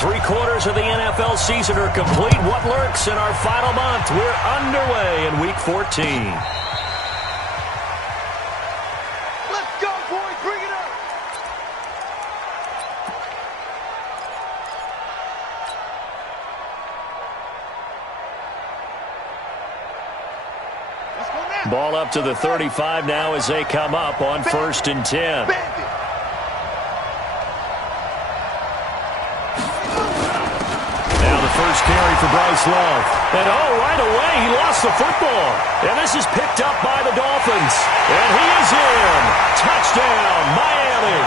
3/4 of the NFL season are complete. What lurks in our final month? We're underway in Week 14. Let's go, boys. Bring it up. Let's go now. Ball up to the 35 now as they come up on 1st and 10. First carry for Bryce Love. And right away, he lost the football. And this is picked up by the Dolphins. And he is in. Touchdown, Miami.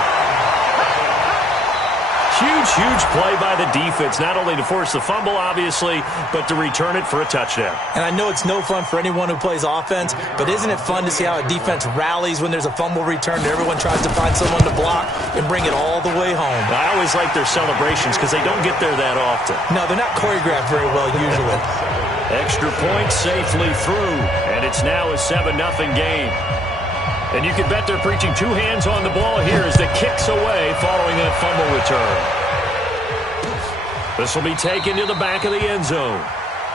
Huge play by the defense, not only to force the fumble, obviously, but to return it for a touchdown. And I know it's no fun for anyone who plays offense, but isn't it fun to see how a defense rallies when there's a fumble return? Everyone tries to find someone to block and bring it all the way home. I always like their celebrations because they don't get there that often. No, they're not choreographed very well usually. Extra point safely through, and it's now a 7-0 game. And you can bet they're preaching two hands on the ball here as the kick's away following that fumble return. This will be taken to the back of the end zone.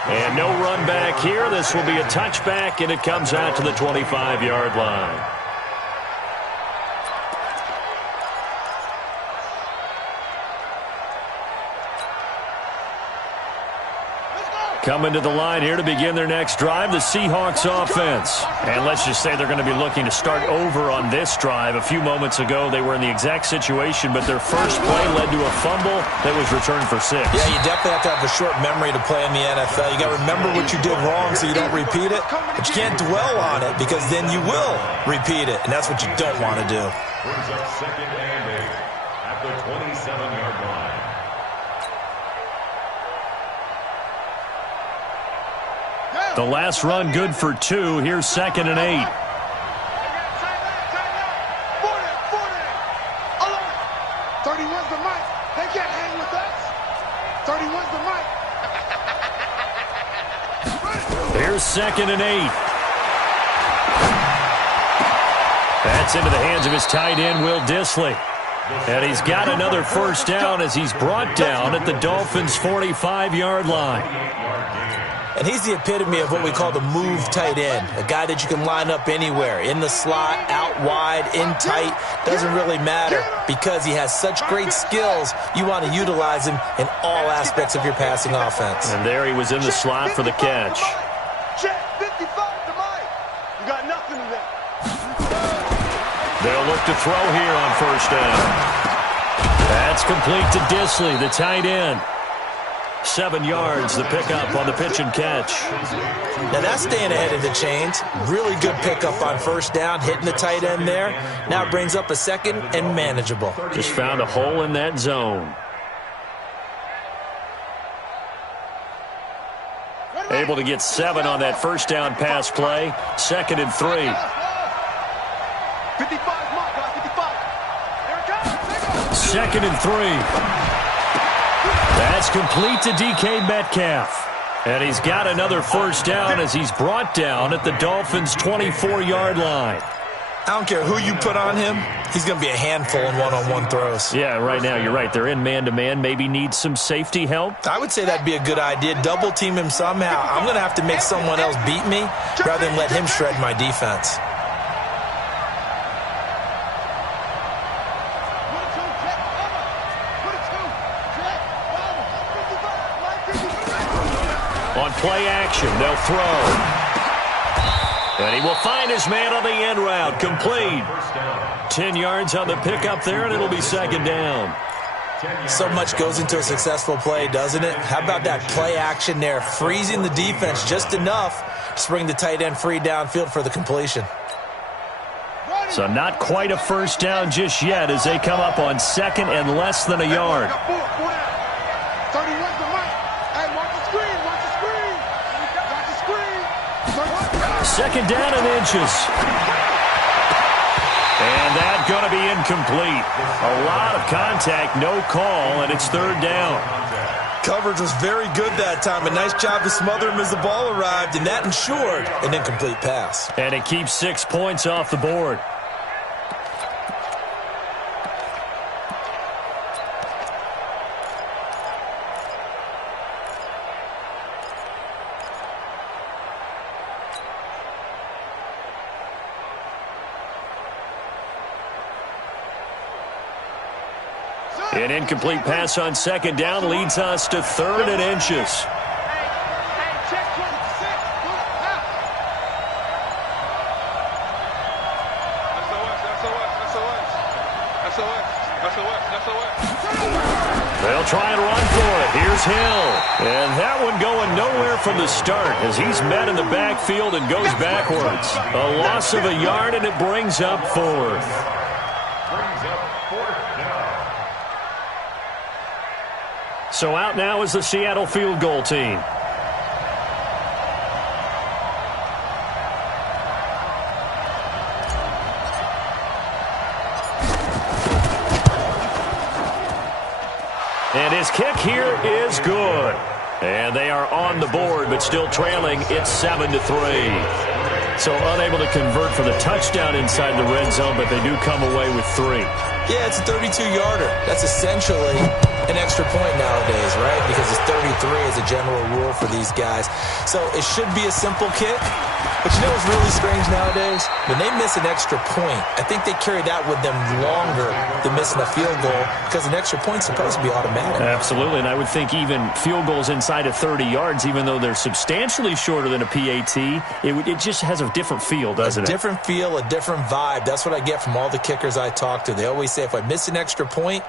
And no run back here. This will be a touchback, and it comes out to the 25-yard line. Coming to the line here to begin their next drive, the Seahawks offense. And let's just say they're going to be looking to start over on this drive. A few moments ago, they were in the exact situation, but their first play led to a fumble that was returned for 6. Yeah, you definitely have to have a short memory to play in the NFL. You got to remember what you did wrong so you don't repeat it, but you can't dwell on it because then you will repeat it, and that's what you don't want to do. Brings up 2nd and 8 at the 27-yard line. The last run good for 2. Here's 2nd and 8. 31's the mic. They can't hang with us. 31's the mic. Here's 2nd and 8. That's into the hands of his tight end, Will Dissly. And he's got another first down as he's brought down at the Dolphins' 45-yard line. And he's the epitome of what we call the move tight end, a guy that you can line up anywhere, in the slot, out wide, in tight, doesn't really matter because he has such great skills. You want to utilize him in all aspects of your passing offense. And there he was in the slot for the catch. Check 55 to Mike. You got nothing to that. They'll look to throw here on first down. That's complete to Dissly, the tight end. 7 yards, the pickup on the pitch and catch. Now that's staying ahead of the chains. Really good pickup on first down, hitting the tight end there. Now it brings up a second and manageable. Just found a hole in that zone. Able to get 7 on that first down pass play. 2nd and 3. 55, Mike, 55. There it comes. 2nd and 3. That's complete to DK Metcalf. And he's got another first down as he's brought down at the Dolphins' 24-yard line. I don't care who you put on him, he's going to be a handful in one-on-one throws. Yeah, right now you're right. They're in man-to-man. Maybe need some safety help. I would say that'd be a good idea. Double team him somehow. I'm going to have to make someone else beat me rather than let him shred my defense. On play action, they'll throw. And he will find his man on the end route. Complete. 10 yards on the pickup there, and it'll be 2nd down. So much goes into a successful play, doesn't it? How about that play action there, freezing the defense just enough to bring the tight end free downfield for the completion. So not quite a first down just yet as they come up on 2nd and less than a yard. 31's the mic. Hey, watch the screen. Watch the screen. Watch the screen. 2nd down and inches. And that's going to be incomplete. A lot of contact, no call, and it's 3rd down. Coverage was very good that time. A nice job to smother him as the ball arrived, and that ensured an incomplete pass. And it keeps 6 points off the board. An incomplete pass on second down leads us to 3rd and inches. They'll try and run for it. Here's Hill. And that one going nowhere from the start as he's met in the backfield and goes backwards. A loss of a yard, and it brings up 4th. So out now is the Seattle field goal team. And his kick here is good. And they are on the board, but still trailing. It's 7-3. So unable to convert for the touchdown inside the red zone, but they do come away with 3. Yeah, it's a 32-yarder. That's essentially an extra point nowadays, right? Because it's 33 as a general rule for these guys. So it should be a simple kick. But you know what's really strange nowadays? When they miss an extra point, I think they carry that with them longer than missing a field goal because an extra point's supposed to be automatic. Absolutely, and I would think even field goals inside of 30 yards, even though they're substantially shorter than a PAT, it just has a different feel, doesn't it? A different feel, a different vibe. That's what I get from all the kickers I talk to. They always say if I miss an extra point,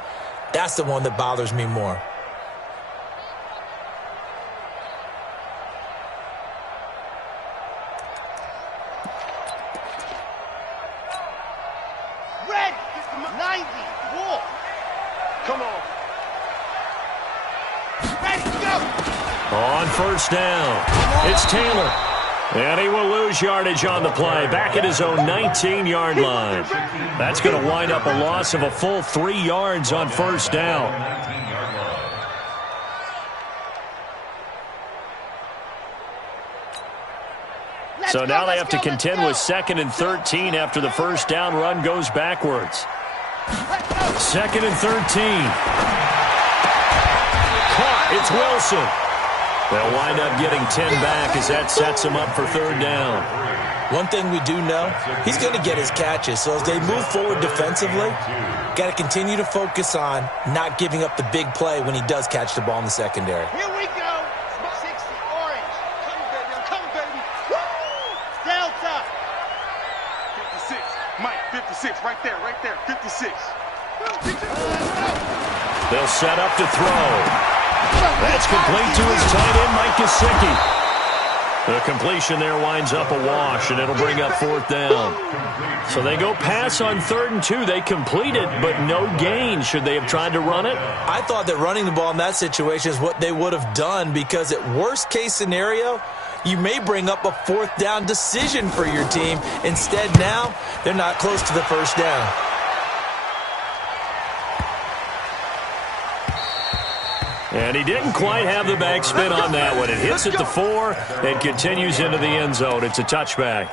that's the one that bothers me more. Red, 90, Wolf. Come on. Ready, go. On first down, it's Taylor. And he will lose yardage on the play, back at his own 19-yard line. That's going to wind up a loss of a full 3 yards on first down. So now they have to contend with 2nd and 13 after the first down run goes backwards. 2nd and 13. Caught. It's Wilson. They'll wind up getting 10 back as that sets them up for 3rd down. One thing we do know, he's going to get his catches. So as they move forward defensively, got to continue to focus on not giving up the big play when he does catch the ball in the secondary. Here we go. 60, orange. Come, baby. Woo! Delta. 56. Mike, 56. Right there. 56. They'll set up to throw. That's complete to his tight end, Mike Gesicki. The completion there winds up a wash, and it'll bring up 4th down. So they go pass on 3rd and 2. They complete it, but no gain. Should they have tried to run it? I thought that running the ball in that situation is what they would have done because at worst case scenario, you may bring up a 4th down decision for your team. Instead now, they're not close to the first down. And he didn't quite have the backspin on that one. It hits at the 4 and continues into the end zone. It's a touchback.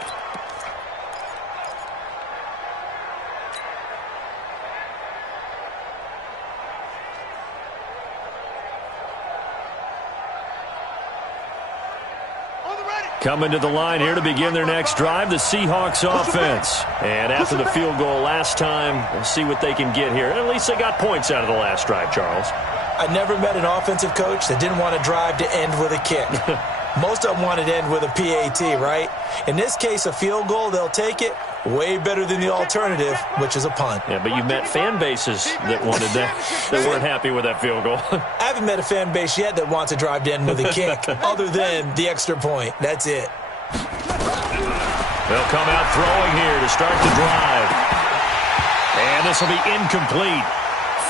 Coming to the line here to begin their next drive, the Seahawks offense. And after the field goal last time, we'll see what they can get here. At least they got points out of the last drive, Charles. I never met an offensive coach that didn't want to drive to end with a kick. Most of them wanted to end with a PAT, right? In this case, a field goal, they'll take it. Way better than the alternative, which is a punt. Yeah, but you've met fan bases that wanted that, that weren't happy with that field goal. I haven't met a fan base yet that wants to drive to end with a kick, other than the extra point. That's it. They'll come out throwing here to start the drive. And this will be incomplete.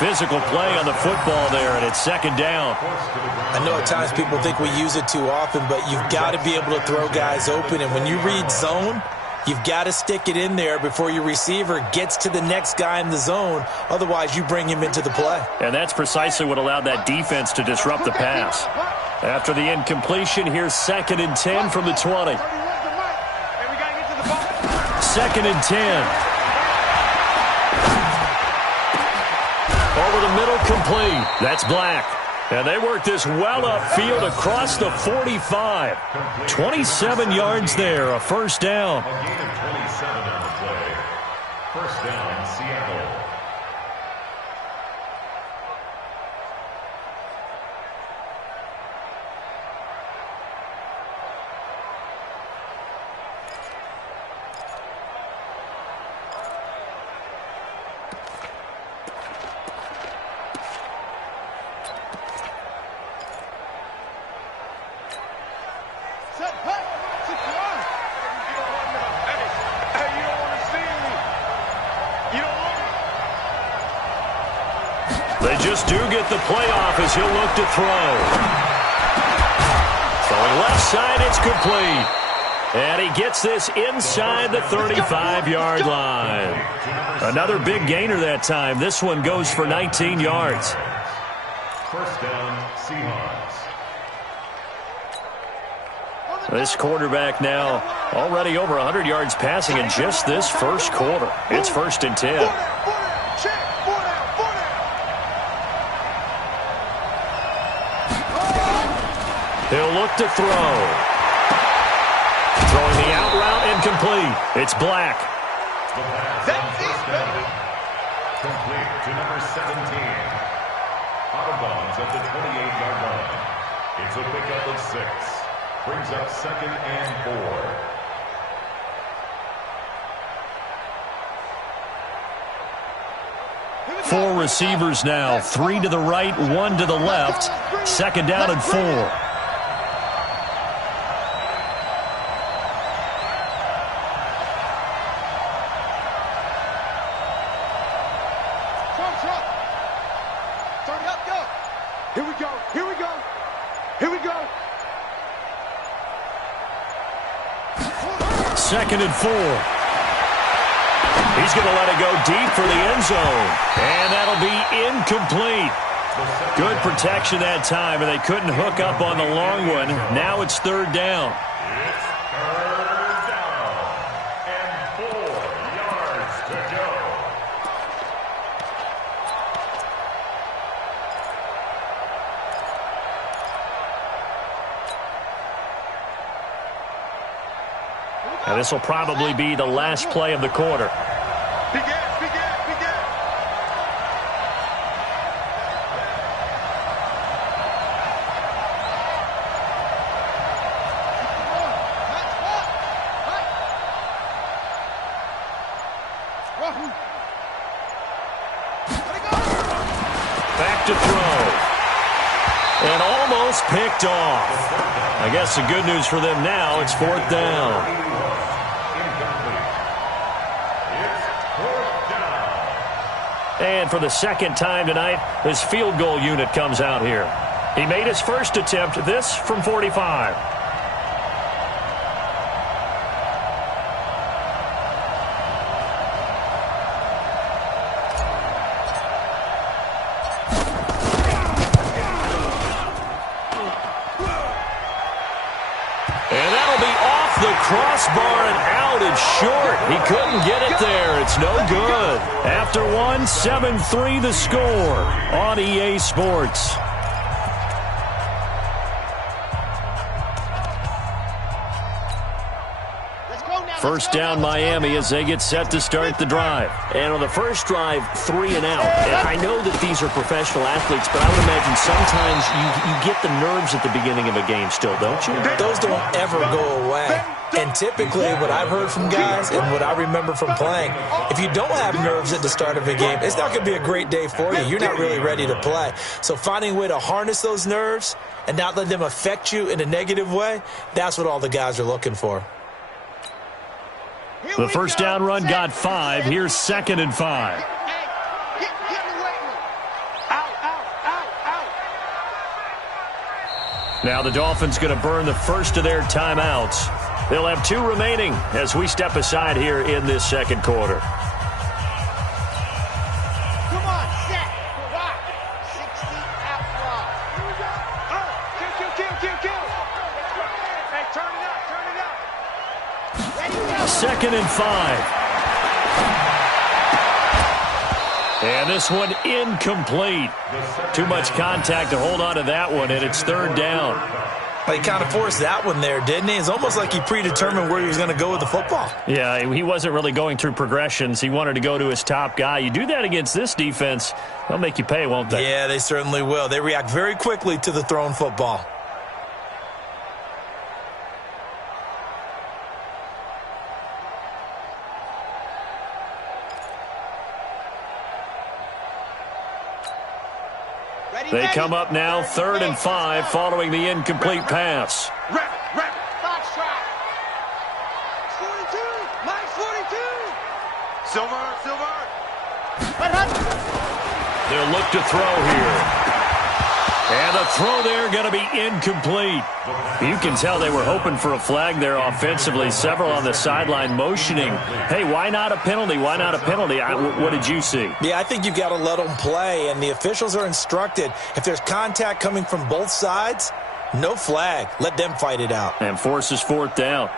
Physical play on the football there, and it's 2nd down. I know at times people think we use it too often, but you've got to be able to throw guys open. And when you read zone, you've got to stick it in there before your receiver gets to the next guy in the zone. Otherwise, you bring him into the play. And that's precisely what allowed that defense to disrupt the pass. After the incompletion, here's 2nd and 10 from the 20. 2nd and 10. Over the middle, complete. That's Black. And they work this well upfield across the 45. 27 yards there, a first down. A gain of 27 on the play. First down, Seattle. Eagles do get the playoff as he'll look to throw. Throwing left side, it's complete. And he gets this inside the 35-yard line. Another big gainer that time. This one goes for 19 yards. First down, Seahawks. This quarterback now already over 100 yards passing in just this first quarter. It's 1st and 10. He'll look to throw. Throwing the out route incomplete. It's Black. The pass on first down. Complete to number 17. Out of bounds at the 28-yard line. It's a pickup of 6. Brings up 2nd and 4. 4 receivers now. 3 to the right, 1 to the left. 2nd down and 4. Second and 4. He's going to let it go deep for the end zone. And that'll be incomplete. Good protection that time, and they couldn't hook up on the long one. Now it's 3rd down. It's 3rd down. And 4 yards to go. And this will probably be the last play of the quarter. Back to throw. And almost picked off. I guess the good news for them now, it's 4th down. And for the second time tonight, his field goal unit comes out here. He made his first attempt, this from 45. And that'll be off the crossbar and out and short. He couldn't get it there. It's no good. After one, 7-3 the score on EA Sports. First down Miami as they get set to start the drive. And on the first drive, 3 and out. And I know that these are professional athletes, but I would imagine sometimes you get the nerves at the beginning of a game still, don't you? Those don't ever go away. And typically what I've heard from guys and what I remember from playing, if you don't have nerves at the start of a game, it's not going to be a great day for you. You're not really ready to play. So finding a way to harness those nerves and not let them affect you in a negative way, that's what all the guys are looking for. The first down run got 5. Here's 2nd and 5. Now the Dolphins going to burn the first of their timeouts. They'll have 2 remaining as we step aside here in this second quarter. Come on, set, rock, 60 out block. Here we go. Kill. Hey, turn it up. Ready, go. 2nd and 5. And this one incomplete. Too much contact to hold on to that one, and it's 3rd down. He kind of forced that one there, didn't he? It's almost like he predetermined where he was going to go with the football. Yeah, he wasn't really going through progressions. He wanted to go to his top guy. You do that against this defense, they'll make you pay, won't they? Yeah, they certainly will. They react very quickly to the thrown football. They come up now 3rd and 5 following the incomplete pass. Fox trap. 42. Mike 42. Silver. The He'll look to throw here. And the throw there going to be incomplete. You can tell they were hoping for a flag there offensively. Several on the sideline motioning, hey, why not a penalty? Why not a penalty? What did you see? Yeah, I think you've got to let them play, and the officials are instructed. If there's contact coming from both sides, no flag. Let them fight it out. And forces fourth down.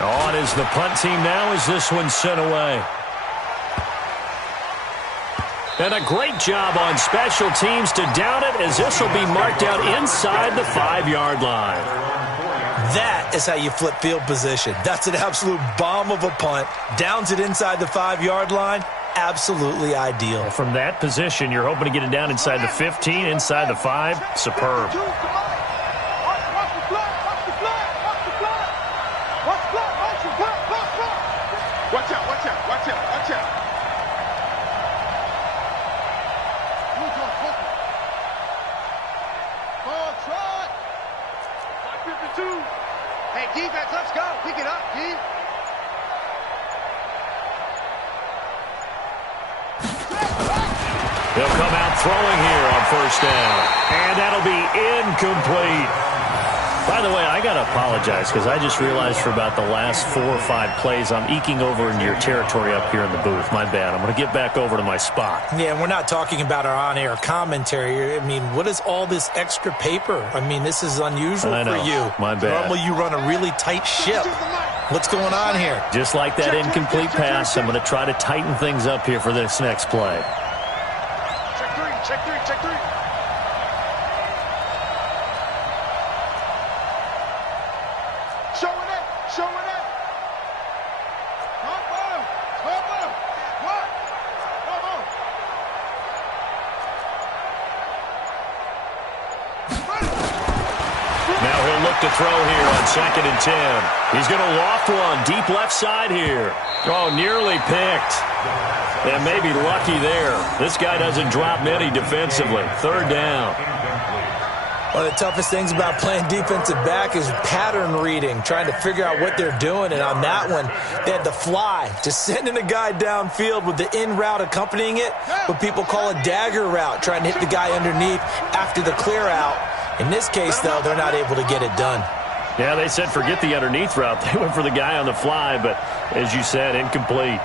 On is the punt team now as this one's sent away. And a great job on special teams to down it, as this will be marked out inside the 5-yard line. That is how you flip field position. That's an absolute bomb of a punt. Downs it inside the 5-yard line. Absolutely ideal. From that position, you're hoping to get it down inside the 15, inside the 5. Superb. Watch out, watch out, watch out, watch out. Hey, defense, let's go. Pick it up, D. They'll come out throwing here on first down. And that'll be incomplete. By the way, I got to apologize because I just realized for about the last 4 or 5 plays, I'm eking over into your territory up here in the booth. My bad. I'm going to get back over to my spot. Yeah, and we're not talking about our on-air commentary. I mean, what is all this extra paper? I mean, this is unusual for you. My bad. Normally you run a really tight ship. What's going on here? Just like that incomplete pass, I'm going to try to tighten things up here for this next play. Check three, check three, check three. Showing it, showing it. Come on, come on, what? Come on. Now he'll look to throw here on 2nd and 10. He's going to loft one deep left side here. Oh, nearly picked. And maybe lucky there. This guy doesn't drop many defensively. 3rd down. One of the toughest things about playing defensive back is pattern reading, trying to figure out what they're doing. And on that one, they had the fly, just sending a guy downfield with the in route accompanying it, what people call a dagger route, trying to hit the guy underneath after the clear out. In this case, though, they're not able to get it done. Yeah, they said forget the underneath route. They went for the guy on the fly, but as you said, incomplete.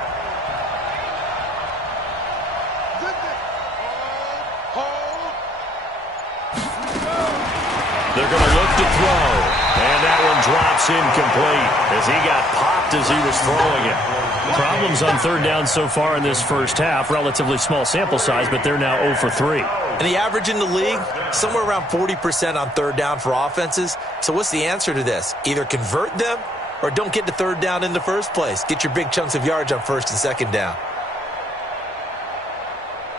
They're going to look to throw, and that one drops incomplete as he got popped as he was throwing it. Problems on 3rd down so far in this first half. Relatively small sample size, but they're now 0 for 3. And the average in the league, somewhere around 40% on 3rd down for offenses. So what's the answer to this? Either convert them or don't get to 3rd down in the first place. Get your big chunks of yards on 1st and 2nd down.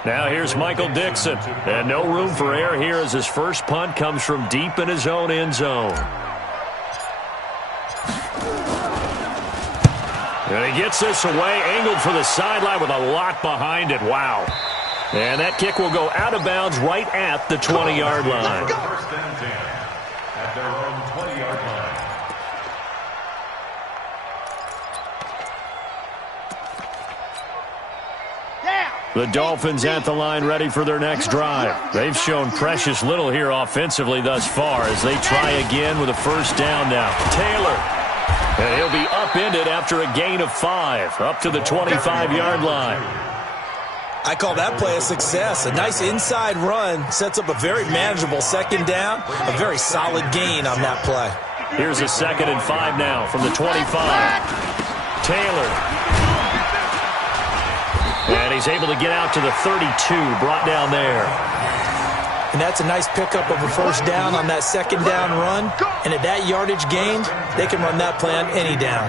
Now here's Michael Dixon. And no room for error here as his first punt comes from deep in his own end zone. And he gets this away, angled for the sideline with a lot behind it. Wow. And that kick will go out of bounds right at the 20-yard line. 1st and 10 at their own 20-yard line. The Dolphins at the line ready for their next drive. They've shown precious little here offensively thus far as they try again with a 1st down now. Taylor. And he'll be upended after a gain of 5 up to the 25-yard line. I call that play a success. A nice inside run sets up a very manageable 2nd down. A very solid gain on that play. Here's a 2nd and 5 now from the 25. Taylor. And he's able to get out to the 32, brought down there. And that's a nice pickup of a 1st down on that 2nd down run. And at that yardage gained, they can run that play on any down.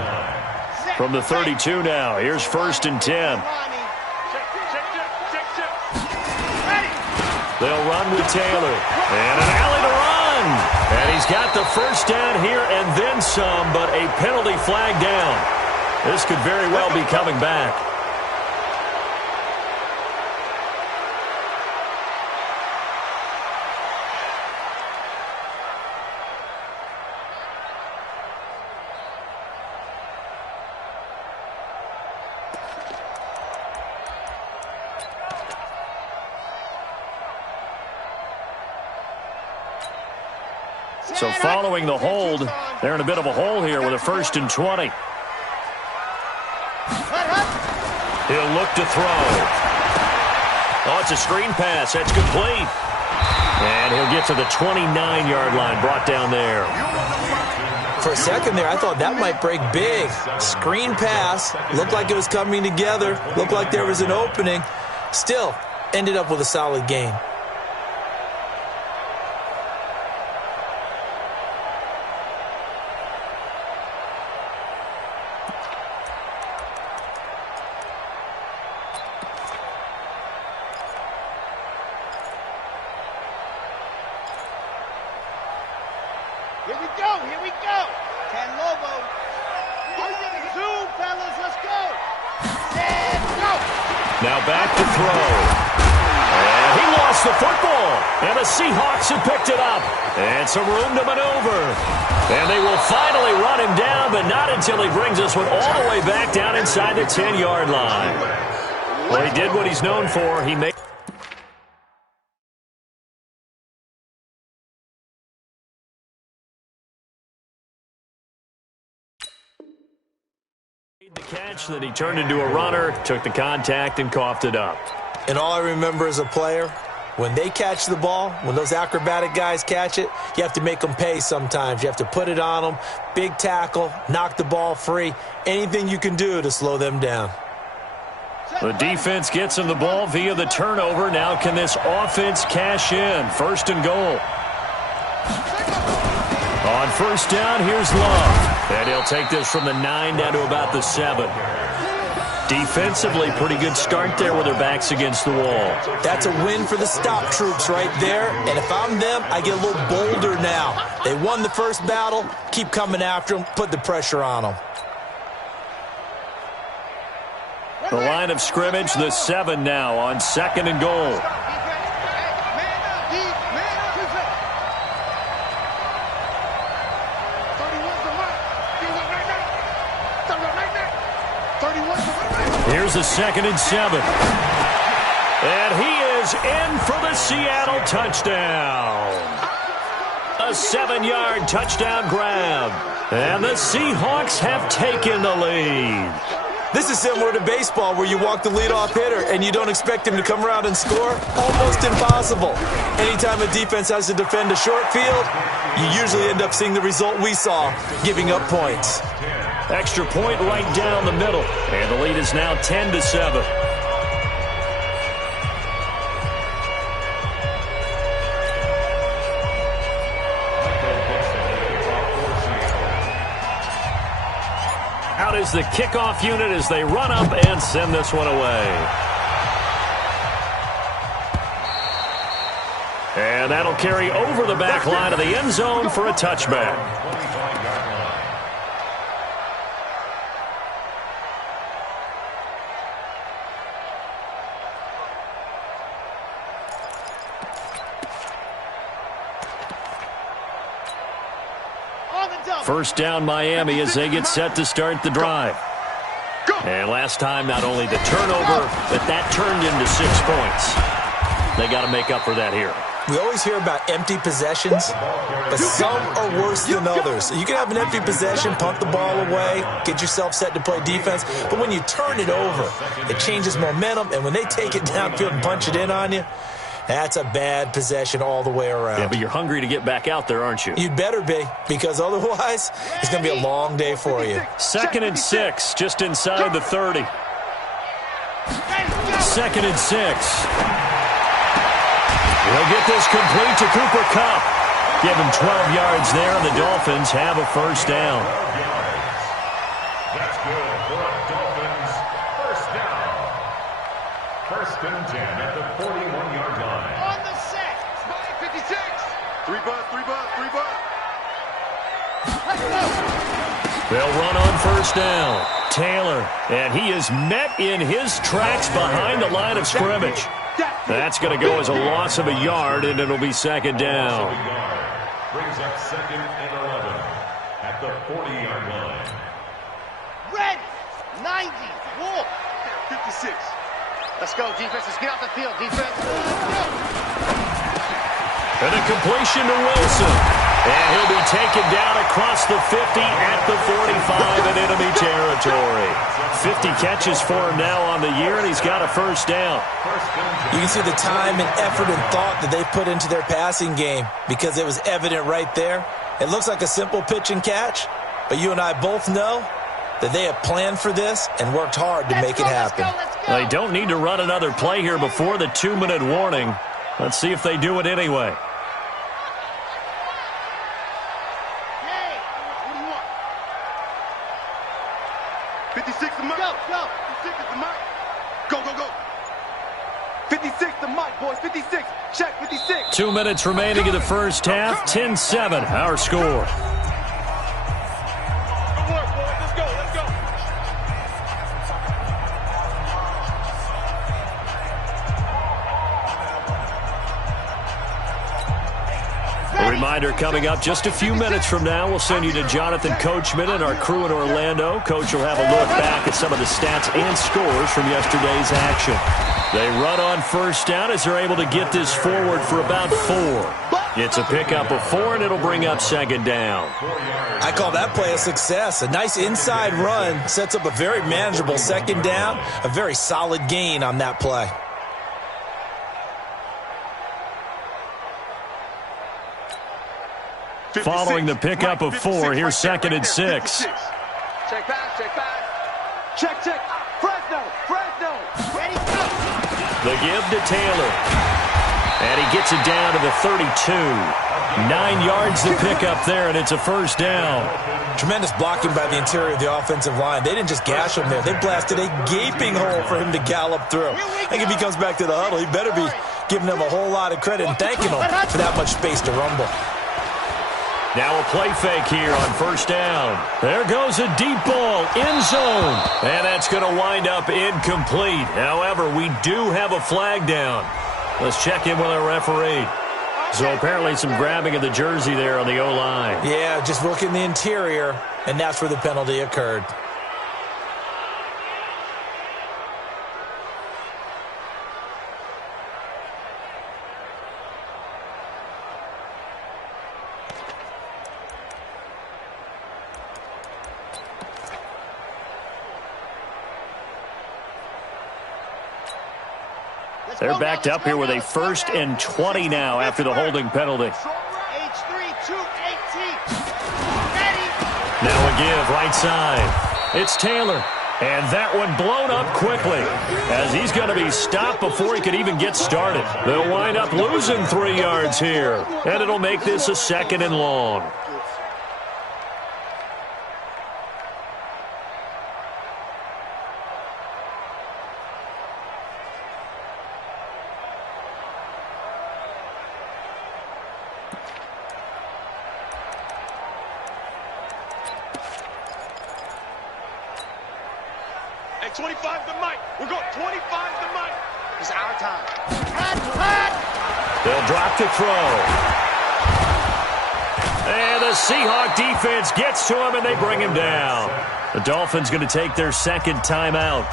From the 32 now, here's 1st and 10. They'll run with Taylor. And an alley to run. And he's got the 1st down here and then some, but a penalty flag down. This could very well be coming back. So following the hold, they're in a bit of a hole here with a 1st and 20. He'll look to throw. Oh, it's a screen pass. That's complete. And he'll get to the 29-yard line, brought down there. For a second there, I thought that might break big. Screen pass. Looked like it was coming together. Looked like there was an opening. Still, ended up with a solid gain. Here we go, here we go. 10 Lobo. Zoom, fellas, let's go. Set, go. Now back to throw. And he lost the football. And the Seahawks have picked it up. And some room to maneuver. And they will finally run him down, but not until he brings this one all the way back down inside the 10-yard line. Well, he did what he's known for. He made the catch, then he turned into a runner, took the contact, and coughed it up. And all I remember as a player, when they catch the ball, when those acrobatic guys catch it, you have to make them pay sometimes. You have to put it on them, big tackle, knock the ball free, anything you can do to slow them down. The defense gets him the ball via the turnover. Now can this offense cash in? 1st and goal. On 1st down, here's Love. And he'll take this from the 9 down to about the 7. Defensively, pretty good start there with their backs against the wall. That's a win for the stop troops right there. And if I'm them, I get a little bolder now. They won the first battle. Keep coming after them. Put the pressure on them. The line of scrimmage, the 7 now on 2nd and goal. Here's a 2nd and 7. And he is in for the Seattle touchdown. A 7-yard touchdown grab. And the Seahawks have taken the lead. This is similar to baseball where you walk the leadoff hitter and you don't expect him to come around and score. Almost impossible. Anytime a defense has to defend a short field, you usually end up seeing the result we saw, giving up points. Extra point right down the middle. And the lead is now 10-7. Out is the kickoff unit as they run up and send this one away. And that'll carry over the back line of the end zone for a touchback. First down Miami as they get set to start the drive. And last time, not only the turnover, but that turned into 6 points. They got to make up for that here. We always hear about empty possessions, but some are worse than others. You can have an empty possession, punt the ball away, get yourself set to play defense, but when you turn it over, it changes momentum, and when they take it downfield and punch it in on you, that's a bad possession all the way around. Yeah, but you're hungry to get back out there, aren't you? You'd better be, because otherwise, it's going to be a long day for you. 2nd and 6, just inside the 30. 2nd and 6. We'll get this complete to Cooper Kupp. Give him 12 yards there, and the Dolphins have a first down. That's good for a Dolphins first down. 1st and 10 at the 41-yard line. On the set. 56. 3 butt, 3 butt, 3 butt. Let's go. They'll run on first down. Taylor, and he is met in his tracks behind the line of scrimmage. That's going to go as a loss of a yard, and it'll be 2nd down. Brings up 2nd and 11 at the 40-yard line. Red. 90. Wolf. 56. Let's go, defense. Let's get off the field, defense. And a completion to Wilson. And he'll be taken down across the 50 at the 45 in enemy territory. 50 catches for him now on the year, and he's got a first down. You can see the time and effort and thought that they put into their passing game because it was evident right there. It looks like a simple pitch and catch, but you and I both know that they have planned for this and worked hard to make it happen. They don't need to run another play here before the 2-minute warning. Let's see if they do it anyway. Hey, what do you want? 56 the mic. Go. 56 is the mic. Go. 56 the mic, boys. 56. Check 56. 2 minutes remaining in the first half. 10-7, our score. Good work, boys. Let's go. A reminder coming up just a few minutes from now. We'll send you to Jonathan Coachman and our crew in Orlando. Coach will have a look back at some of the stats and scores from yesterday's action. They run on first down as they're able to get this forward for about 4. It's a pickup of 4, and it'll bring up second down. I call that play a success. A nice inside run sets up a very manageable second down, a very solid gain on that play. Following the pickup of 4, here's second and 6. Check pass. Check. Fresno. Ready, go. The give to Taylor. And he gets it down to the 32. 9 yards to pick up there, and it's a first down. Tremendous blocking by the interior of the offensive line. They didn't just gash him there. They blasted a gaping hole for him to gallop through. I think if he comes back to the huddle, he better be giving them a whole lot of credit and thanking them for that much space to rumble. Now a play fake here on first down. There goes a deep ball, end zone. And that's going to wind up incomplete. However, we do have a flag down. Let's check in with our referee. So apparently some grabbing of the jersey there on the O-line. Yeah, just working the interior, and that's where the penalty occurred. They're backed up here with a 1st and 20 now after the holding penalty. H3 218. Ready. Now a give right side. It's Taylor. And that one blown up quickly as he's going to be stopped before he could even get started. They'll wind up losing 3 yards here. And it'll make this a 2nd and long. Hey, 25 the mic. We're going 25 the mic. It's our time. They'll drop to throw. And the Seahawk defense gets to him, and they bring him down. The Dolphins going to take their 2nd timeout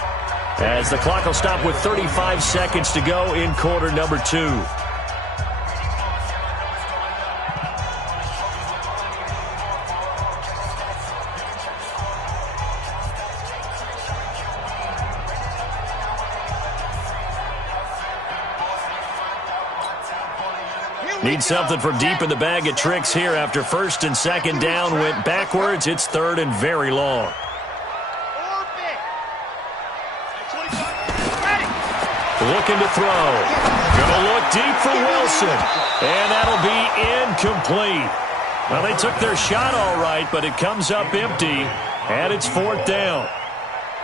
as the clock will stop with 35 seconds to go in quarter number 2. Need something from deep in the bag of tricks here after 1st and 2nd down went backwards. It's 3rd and very long. Looking to throw. Gonna look deep for Wilson. And that'll be incomplete. Well, they took their shot all right, but it comes up empty. And it's 4th down.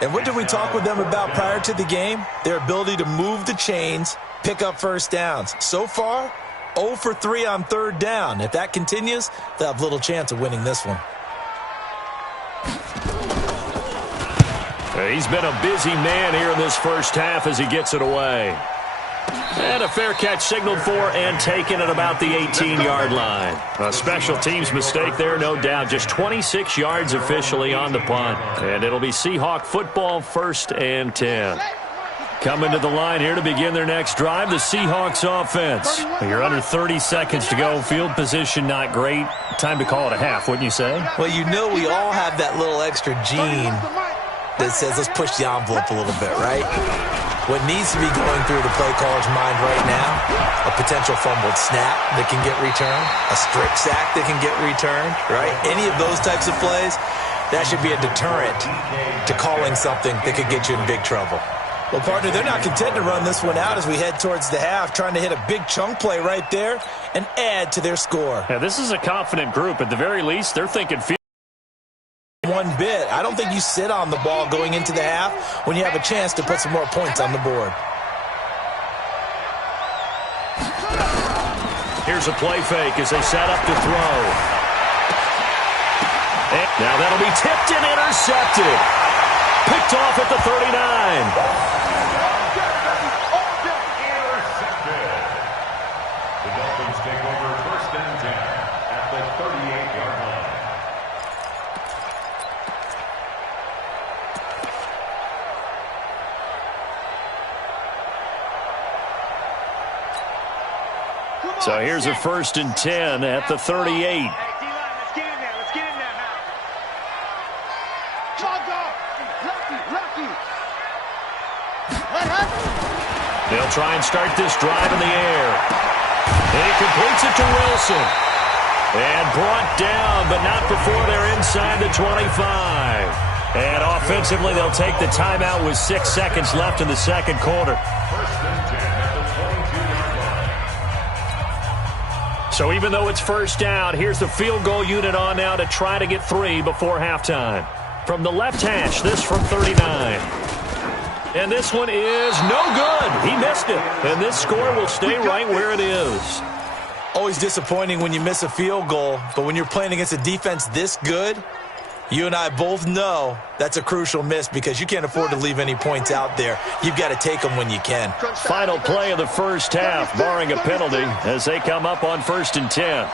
And what did we talk with them about prior to the game? Their ability to move the chains, pick up first downs. So far, 0 for 3 on 3rd down. If that continues, they'll have little chance of winning this one. He's been a busy man here in this first half as he gets it away. And a fair catch signaled for and taken at about the 18-yard line. A special teams mistake there, no doubt. Just 26 yards officially on the punt. And it'll be Seahawk football, 1st and 10. Coming to the line here to begin their next drive, the Seahawks offense. You're under 30 seconds to go. Field position not great. Time to call it a half, wouldn't you say? Well, you know we all have that little extra gene that says let's push the envelope a little bit, right? What needs to be going through the play caller's mind right now, a potential fumbled snap that can get returned, a strip sack that can get returned, right? Any of those types of plays, that should be a deterrent to calling something that could get you in big trouble. Well, partner, they're not content to run this one out as we head towards the half, trying to hit a big chunk play right there and add to their score. Yeah, this is a confident group. At the very least, they're thinking field. One bit. I don't think you sit on the ball going into the half when you have a chance to put some more points on the board. Here's a play fake as they set up to throw. And now that'll be tipped and intercepted. Picked off at the 39. The Dolphins take over first and 10 at the 38-yard line. So here's a first and 10 at the 38. They'll try and start this drive in the air. And he completes it to Wilson. And brought down, but not before they're inside the 25. And offensively, they'll take the timeout with 6 seconds left in the second quarter. First and 10 at the 22-yard line. So even though it's first down, here's the field goal unit on now to try to get 3 before halftime. From the left hash, this from 39. And this one is no good. He missed it. And this score will stay right where it is. Always disappointing when you miss a field goal, but when you're playing against a defense this good, you and I both know that's a crucial miss because you can't afford to leave any points out there. You've got to take them when you can. Final play of the first half, barring a penalty, as they come up on first and 10.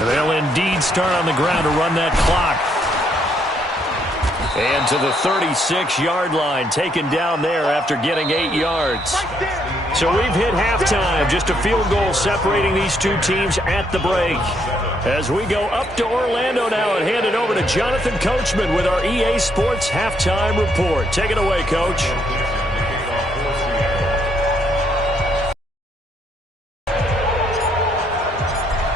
They'll indeed start on the ground to run that clock. And to the 36-yard line, taken down there after getting 8 yards. So we've hit halftime, just a field goal separating these two teams at the break. As we go up to Orlando now and hand it over to Jonathan Coachman with our EA Sports Halftime Report. Take it away, Coach.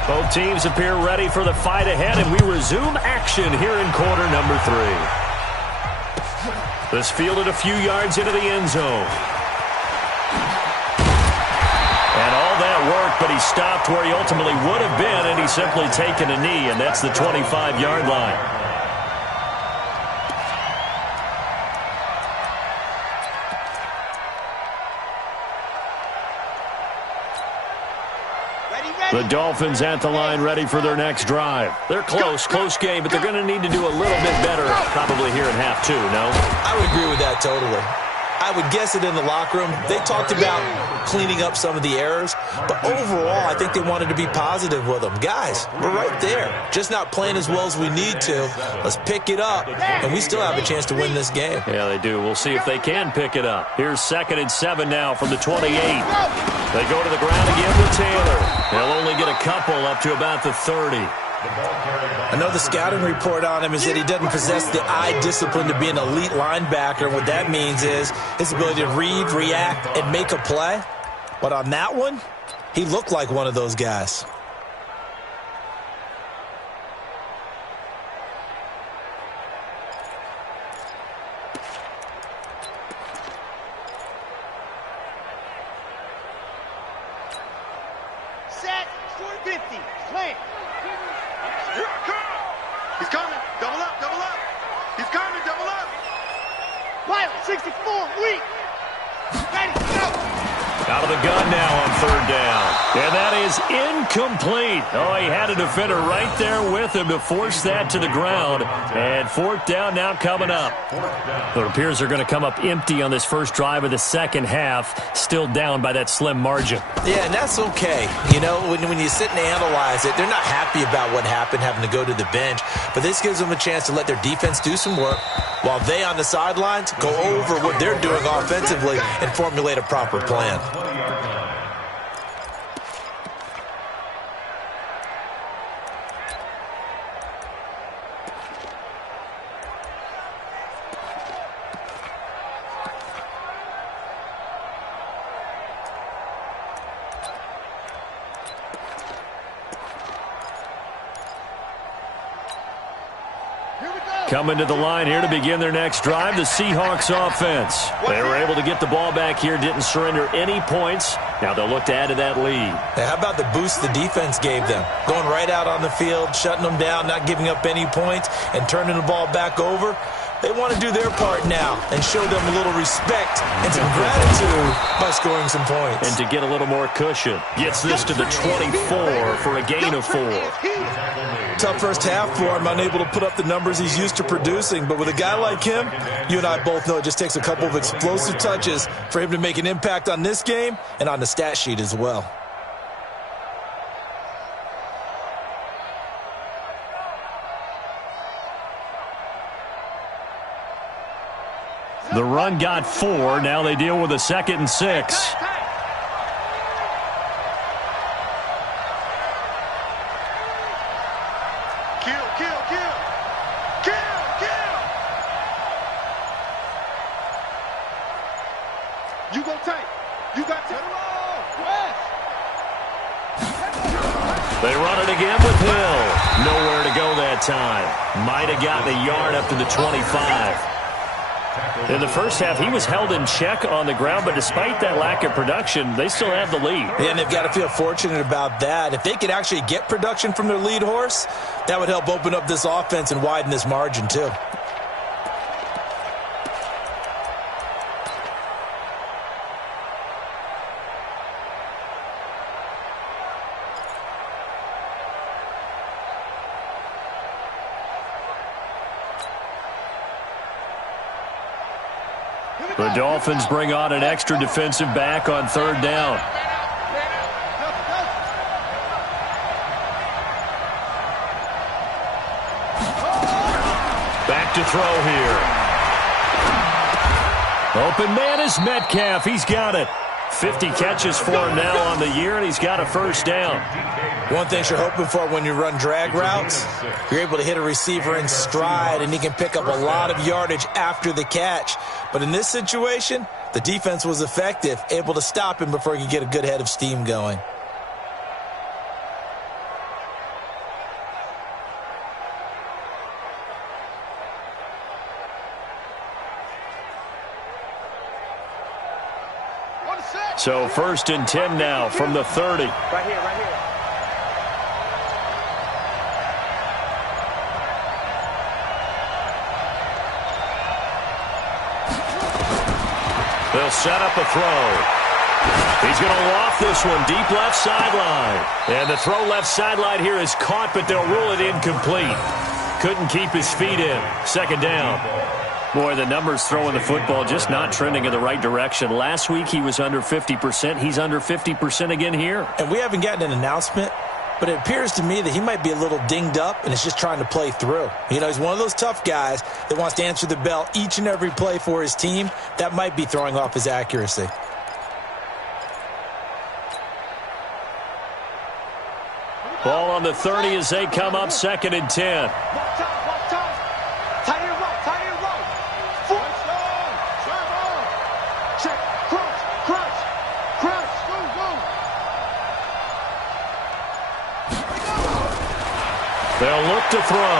Both teams appear ready for the fight ahead, and we resume action here in quarter number 3. This fielded a few yards into the end zone. And all that work, but he stopped where he ultimately would have been, and he's simply taken a knee, and that's the 25-yard line. The Dolphins at the line ready for their next drive. They're close game, but they're going to need to do a little bit better probably here in half 2, no? I would agree with that totally. I would guess it in the locker room. They talked about cleaning up some of the errors, but overall, I think they wanted to be positive with them. Guys, we're right there. Just not playing as well as we need to. Let's pick it up, and we still have a chance to win this game. Yeah, they do. We'll see if they can pick it up. Here's 2nd and 7 now from the 28. They go to the ground again with Taylor. They'll only get a couple up to about the 30. I know the scouting report on him is that he doesn't possess the eye discipline to be an elite linebacker. What that means is his ability to read, react, and make a play. But on that one, he looked like one of those guys. Set, 50, plant. Here I come. He's coming. Double up, double up. He's coming, double up. Wild, 64, weak. Ready, go. Out of the gun now on third down. And that is incomplete. Oh, he had a defender right there with him to force that to the ground. And fourth down now coming up. It appears they're going to come up empty on this first drive of the second half. Still down by that slim margin. Yeah, and that's okay. You know, when you sit and analyze it, they're not happy about what happened, having to go to the bench. But this gives them a chance to let their defense do some work while they on the sidelines go over what they're doing offensively and formulate a proper plan. Coming to the line here to begin their next drive, the Seahawks offense. They were able to get the ball back here, didn't surrender any points. Now they'll look to add to that lead. Now, how about the boost the defense gave them? Going right out on the field, shutting them down, not giving up any points, and turning the ball back over. They want to do their part now and show them a little respect and some gratitude by scoring some points. And to get a little more cushion, gets this to the 24 for a gain of 4. Tough first half for him, unable to put up the numbers he's used to producing. But with a guy like him, you and I both know it just takes a couple of explosive touches for him to make an impact on this game and on the stat sheet as well. The run got 4. Now they deal with a 2nd and 6. You go tight. You got to They run it again with Hill. Nowhere to go that time. Might have gotten a yard up to the 25. In the first half, he was held in check on the ground, but despite that lack of production, they still have the lead. Yeah, and they've got to feel fortunate about that. If they could actually get production from their lead horse, that would help open up this offense and widen this margin too. The Dolphins bring on an extra defensive back on third down. Back to throw here. Open man is Metcalf. He's got it. 50 catches for him now on the year, and he's got a first down. One thing you're hoping for when you run drag routes, you're able to hit a receiver in stride, and he can pick up a lot of yardage after the catch. But in this situation, the defense was effective, able to stop him before he could get a good head of steam going. So 1st and 10 now from the 30. Right here, right here. They'll set up a throw. He's going to loft this one deep left sideline. And the throw left sideline here is caught, but they'll rule it incomplete. Couldn't keep his feet in. 2nd down. Boy, the numbers throwing the football just not trending in the right direction. Last week he was under 50%. He's under 50% again here. And we haven't gotten an announcement, but it appears to me that he might be a little dinged up and is just trying to play through. You know, he's one of those tough guys that wants to answer the bell each and every play for his team. That might be throwing off his accuracy. Ball on the 30 as they come up 2nd and 10. They'll look to throw.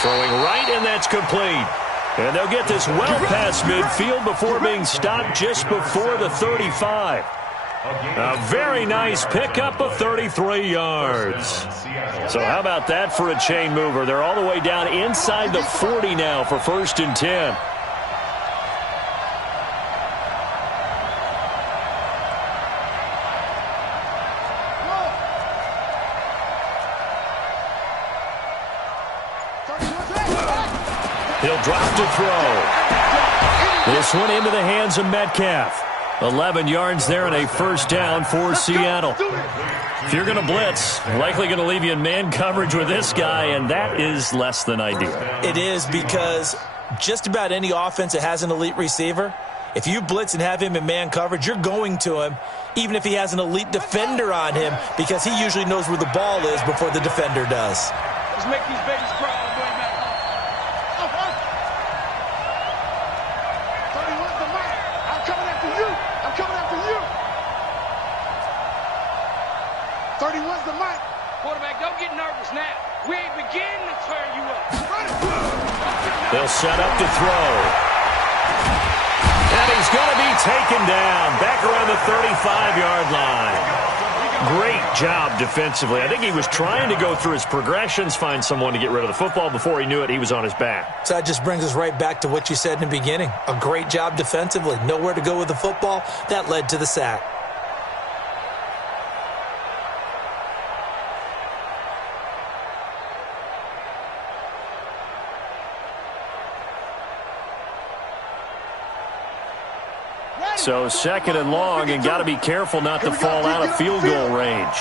Throwing right, and that's complete. And they'll get this well past midfield before being stopped just before the 35. A very nice pickup of 33 yards. So how about that for a chain mover? They're all the way down inside the 40 now for 1st and 10. He'll drop to throw. This one into the hands of Metcalf. 11 yards there and a first down for Seattle. If you're going to blitz, likely going to leave you in man coverage with this guy, and that is less than ideal. It is, because just about any offense that has an elite receiver, if you blitz and have him in man coverage, you're going to him, even if he has an elite defender on him, because he usually knows where the ball is before the defender does. Let's make these babies cry on the way back home. 31's the mic. I'm coming after you. I'm coming after you. 31's the mic. Quarterback, don't get nervous now. We ain't beginning to turn you up. They'll set up to throw. And he's going to be taken down back around the 35-yard line. Great job defensively. I think he was trying to go through his progressions, find someone to get rid of the football. Before he knew it, he was on his back. So that just brings us right back to what you said in the beginning. A great job defensively. Nowhere to go with the football. That led to the sack. So second and long, and got to be careful not to fall out of field goal range.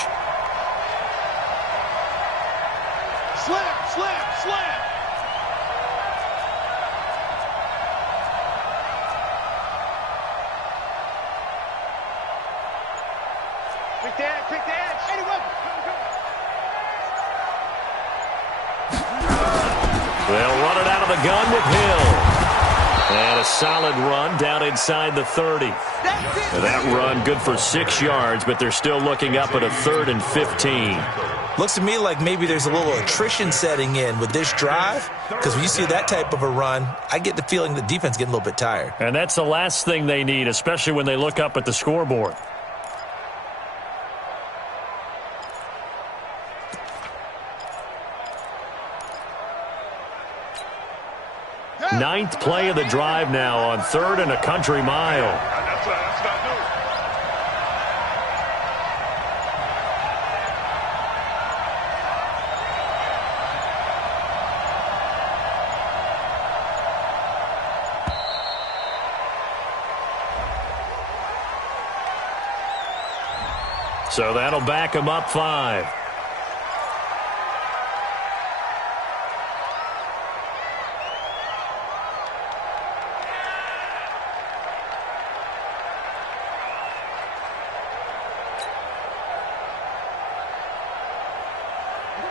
Slam, slam, slam. Quick the edge, quick the edge. Anyway. They'll run it out of the gun with Hill. And a solid run down inside the 30. That run good for 6 yards, but they're still looking up at a 3rd and 15. Looks to me like maybe there's a little attrition setting in with this drive, because when you see that type of a run, I get the feeling the defense getting a little bit tired. And that's the last thing they need, especially when they look up at the scoreboard. Ninth play of the drive now on 3rd and a country mile. That's not new. So that'll back him up 5.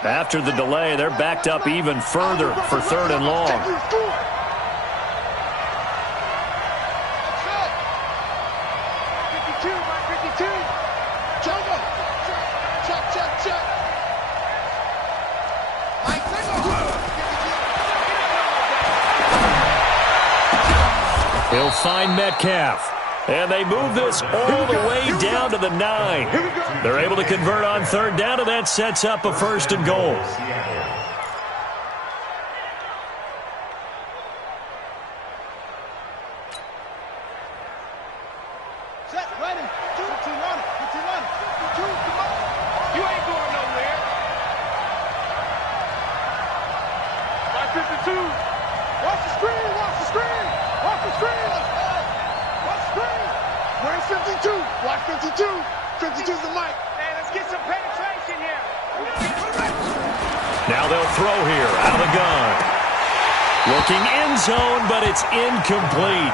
After the delay, they're backed up even further for 3rd and long. 52, Mike 52. Jungle. Check, check, check. Mike, He'll find Metcalf. And they move this all the way down to the 9. They're able to convert on 3rd down, and that sets up a 1st and goal. set, ready. 15 running. 15 running. 52, come on. You ain't going nowhere. By 52. Watch the screen. Watch the screen. Watch the screen. Watch the screen. Where's 52? Watch 52. 52's the mic. Hey, let's get some penetration here. Now they'll throw here out of the gun. Looking end zone, but it's incomplete.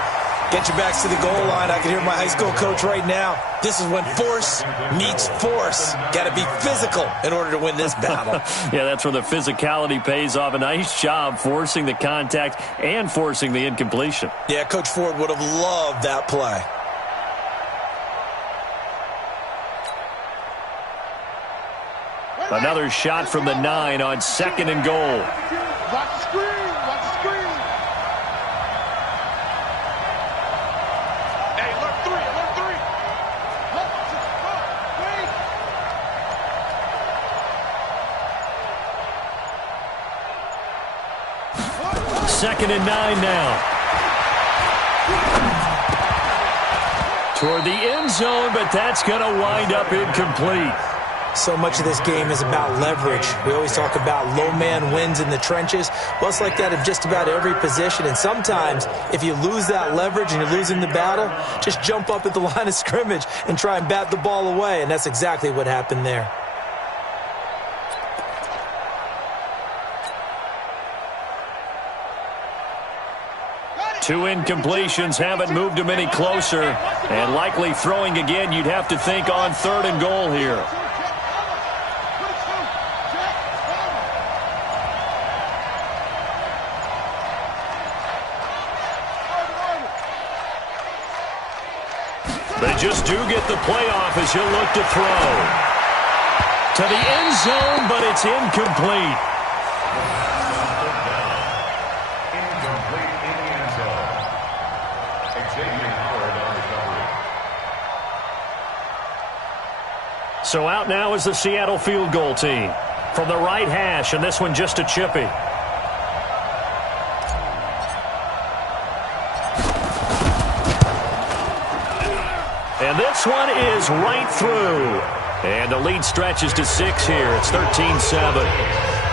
Get your backs to the goal line. I can hear my high school coach right now. This is when force meets force. Got to be physical in order to win this battle. Yeah, that's where the physicality pays off. A nice job forcing the contact and forcing the incompletion. Yeah, Coach Ford would have loved that play. Another shot from the 9 on 2nd and goal. Watch the screen. Watch the screen. Hey, alert 3. Alert 3. Wait. 2nd and 9 now. Toward the end zone, but that's going to wind up incomplete. So much of this game is about leverage. We always talk about low man wins in the trenches. Well, it's like that in just about every position. And sometimes, if you lose that leverage and you're losing the battle, just jump up at the line of scrimmage and try and bat the ball away. And that's exactly what happened there. Two incompletions haven't moved him any closer. And likely throwing again, you'd have to think on 3rd and goal here. They just do get the playoff as he'll look to throw. To the end zone, but it's incomplete. So out now is the Seattle field goal team. From the right hash, and this one just a chippy. And this one is right through. And the lead stretches to 6 here. It's 13-7.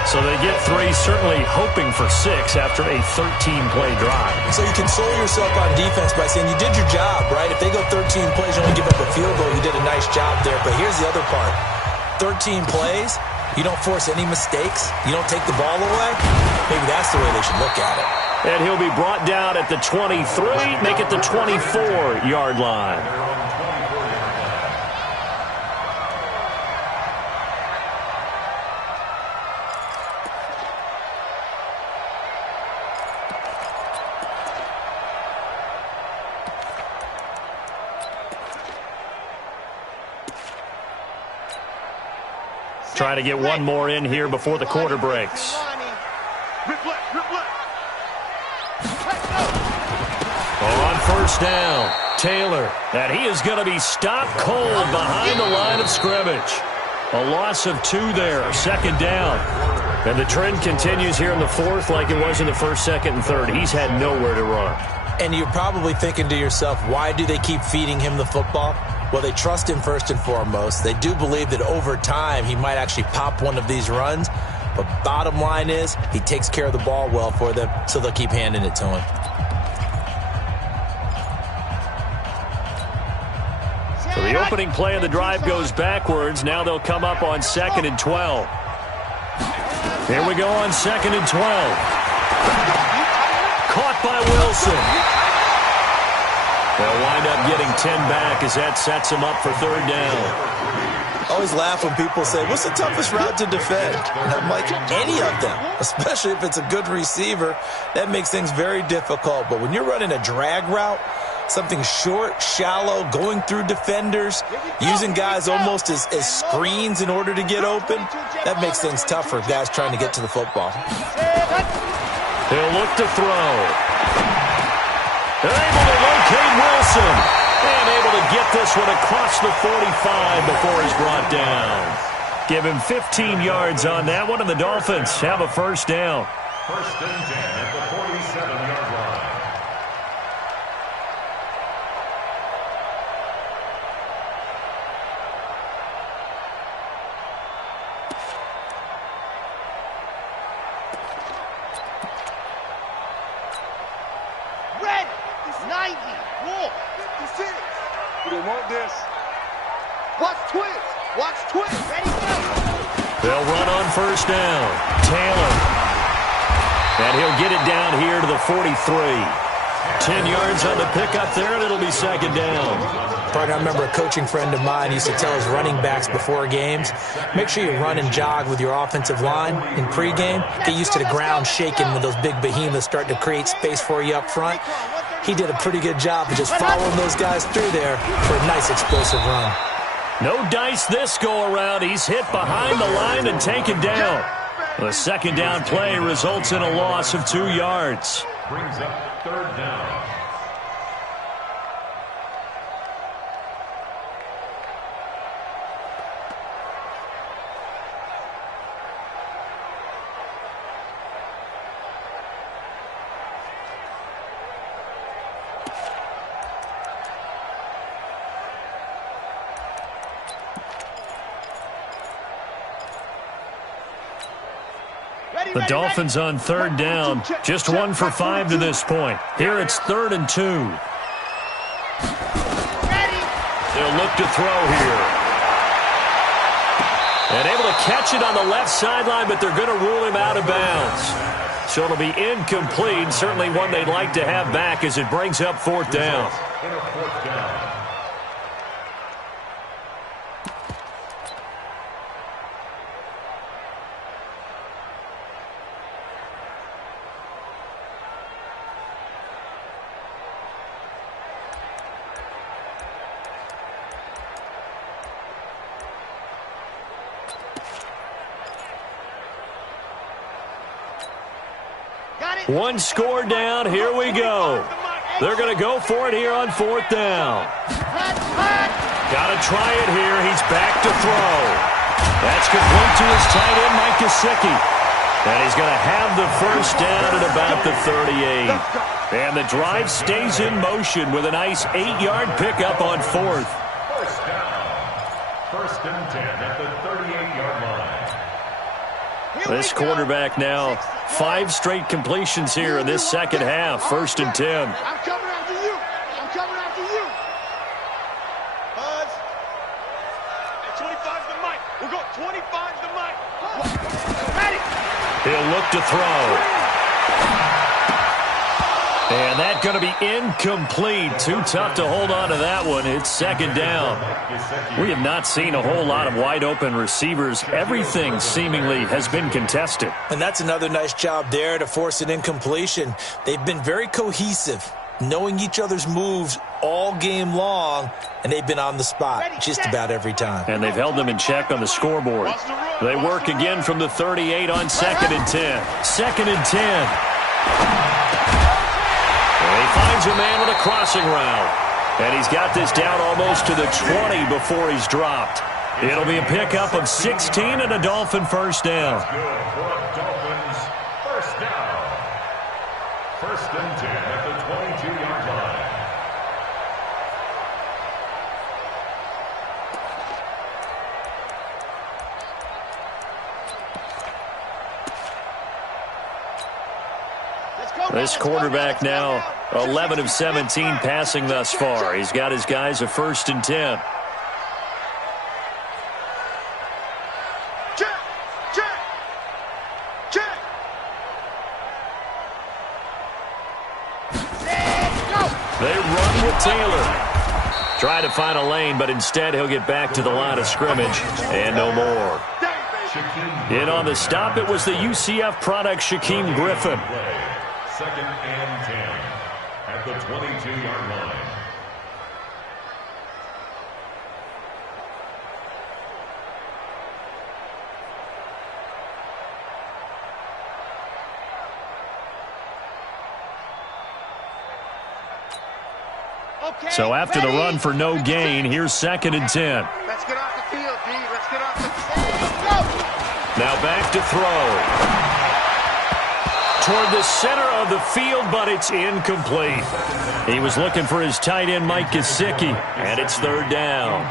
So they get 3, certainly hoping for 6 after a 13-play drive. So you console yourself on defense by saying you did your job, right? If they go 13 plays, you only give up a field goal, you did a nice job there. But here's the other part. 13 plays, you don't force any mistakes, you don't take the ball away. Maybe that's the way they should look at it. And he'll be brought down at the 23, make it the 24-yard line. Trying to get one more in here before the quarter breaks. On 1st down, Taylor. And he is going to be stopped cold behind the line of scrimmage. A loss of 2 there, 2nd down. And the trend continues here in the 4th like it was in the 1st, 2nd, and 3rd. He's had nowhere to run. And you're probably thinking to yourself, why do they keep feeding him the football? Well, they trust him first and foremost. They do believe that over time he might actually pop one of these runs. But bottom line is he takes care of the ball well for them, so they'll keep handing it to him. So the opening play of the drive goes backwards. Now they'll come up on 2nd and 12. Here we go on 2nd and 12. Caught by Wilson. They'll wind up getting 10 back as that sets them up for 3rd down. I always laugh when people say, what's the toughest route to defend? And I'm like, any of them, especially if it's a good receiver. That makes things very difficult. But when you're running a drag route, something short, shallow, going through defenders, using guys almost as screens in order to get open, that makes things tough for guys trying to get to the football. He'll look to throw. They're able to locate Wilson. And able to get this one across the 45 before he's brought down. Give him 15 yards on that one, and the Dolphins have a 1st down. 1st and 10 at the 47-yard line. Red is 90. Wolf, 56. We don't want this. Watch twist. Watch twist. Ready, go. They'll run on 1st down. Taylor. And he'll get it down here to the 43. 10 yards on the pickup there, and it'll be 2nd down. Partner, I remember a coaching friend of mine used to tell his running backs before games, make sure you run and jog with your offensive line in pregame. Get used to the ground shaking when those big behemoths start to create space for you up front. He did a pretty good job of just following those guys through there for a nice explosive run. No dice this go-around. He's hit behind the line and taken down. The 2nd down play results in a loss of 2 yards. Brings up 3rd down. The Dolphins on third down. Just 1 for 5 to this point. Here it's 3rd and 2. They'll look to throw here. And able to catch it on the left sideline, but they're going to rule him out of bounds. So it'll be incomplete. Certainly one they'd like to have back as it brings up 4th down. One score down. Here we go. They're going to go for it here on 4th down. Got to try it here. He's back to throw. That's complete to his tight end, Mike Gesicki. And he's going to have the first down at about the 38. And the drive stays in motion with a nice 8-yard pickup on 4th. First down. 1st and 10 at the 38-yard line. This quarterback now, 5 straight completions here in this second half. 1st and 10. I'm coming after you. I'm coming after you. Buzz. Hey, 25's the mic. We'll go 25's the mic. Ready. He'll look to throw. And that's going to be incomplete. Too tough to hold on to that one. It's 2nd down. We have not seen a whole lot of wide-open receivers. Everything seemingly has been contested. And that's another nice job there to force an incompletion. They've been very cohesive, knowing each other's moves all game long, and they've been on the spot just about every time. And they've held them in check on the scoreboard. They work again from the 38 on 2nd and 10. 2nd and 10. He finds a man with a crossing route. And he's got this down almost to the 20 before he's dropped. It'll be a pickup of 16 and a Dolphin first down. Good for a Dolphins first down. 1st and 10 at the 22-yard line. This quarterback now 11 of 17 passing thus far. He's got his guys a 1st and 10. Check. Check. Check. They run with Taylor. Try to find a lane, but instead he'll get back to the line of scrimmage and no more. In on the stop, it was the UCF product, Shaquem Griffin. 2nd and 10 at the 22-yard line. So after the run for no gain, here's 2nd and 10. Let's get off the field, D. Let's get off the field. Go. Now back to throw. Toward the center of the field, but it's incomplete. He was looking for his tight end, Mike Gesicki, and it's 3rd down.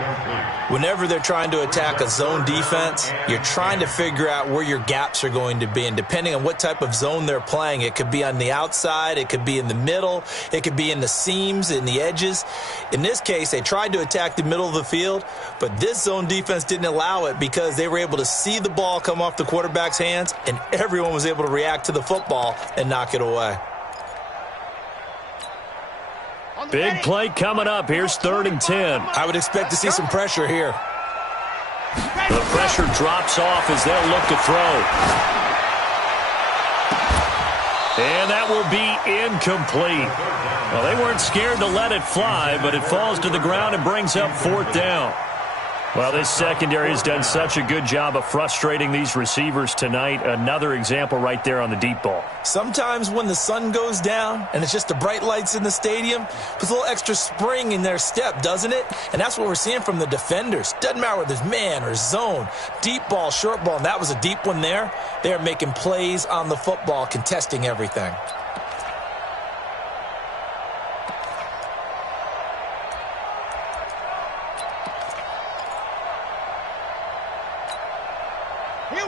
Whenever they're trying to attack a zone defense, you're trying to figure out where your gaps are going to be. And depending on what type of zone they're playing, it could be on the outside, it could be in the middle, it could be in the seams, in the edges. In this case, they tried to attack the middle of the field, but this zone defense didn't allow it because they were able to see the ball come off the quarterback's hands, and everyone was able to react to the football and knock it away. Big play coming up. Here's 3rd and 10. I would expect to see some pressure here. The pressure drops off as they'll look to throw. And that will be incomplete. Well, they weren't scared to let it fly, but it falls to the ground and brings up 4th down. Well, this secondary has done such a good job of frustrating these receivers tonight. Another example right there on the deep ball. Sometimes when the sun goes down and it's just the bright lights in the stadium, puts a little extra spring in their step, doesn't it? And that's what we're seeing from the defenders. Doesn't matter whether it's man or zone, deep ball, short ball, and that was a deep one there. They're making plays on the football, contesting everything.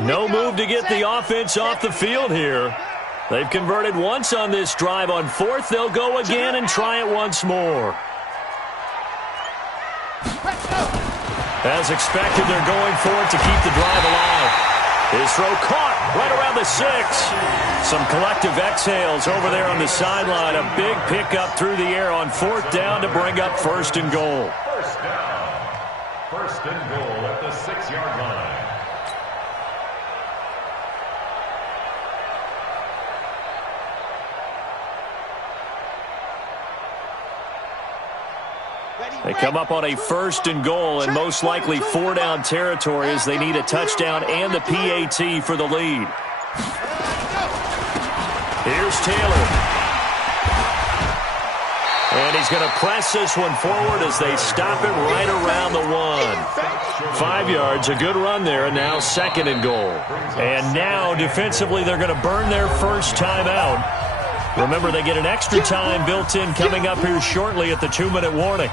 No move to get the offense off the field here. They've converted once on this drive. On fourth, they'll go again and try it once more. As expected, they're going for it to keep the drive alive. His throw caught right around the 6. Some collective exhales over there on the sideline. A big pickup through the air on fourth down to bring up first and goal. First down. First and goal at the 6-yard line. They come up on a first and goal and most likely 4-down territory as they need a touchdown and the PAT for the lead. Here's Taylor. And he's going to press this one forward as they stop it right around the 1. 5 yards, a good run there, and now second and goal. And now defensively they're going to burn their first time out. Remember, they get an extra time built in coming up here shortly at the 2-minute warning.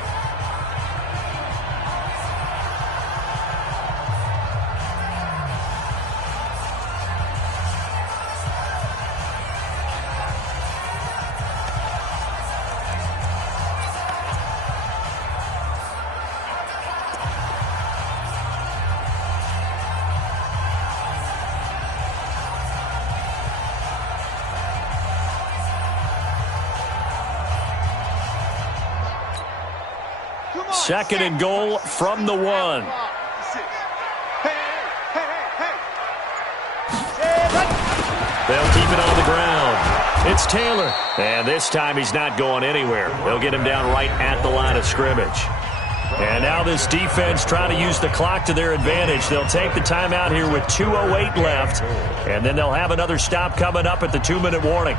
Second and goal from the 1. They'll keep it on the ground. It's Taylor. And this time he's not going anywhere. They'll get him down right at the line of scrimmage. And now this defense trying to use the clock to their advantage. They'll take the timeout here with 2:08 left. And then they'll have another stop coming up at the 2-minute warning.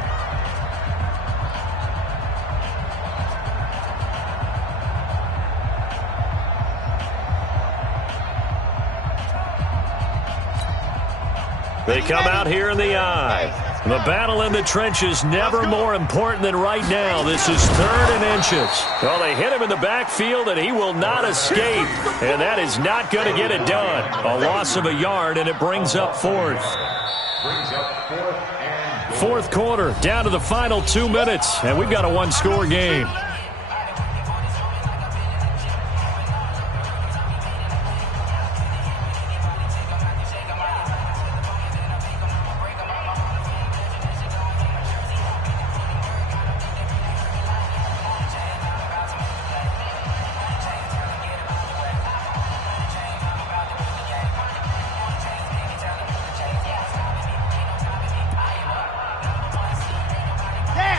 They come out here in the eye. The battle in the trenches never more important than right now. This is 3rd and inches. Well, they hit him in the backfield, and he will not escape. And that is not going to get it done. A loss of a yard, and it brings up 4th. Fourth quarter, down to the final 2 minutes, and we've got a one-score game.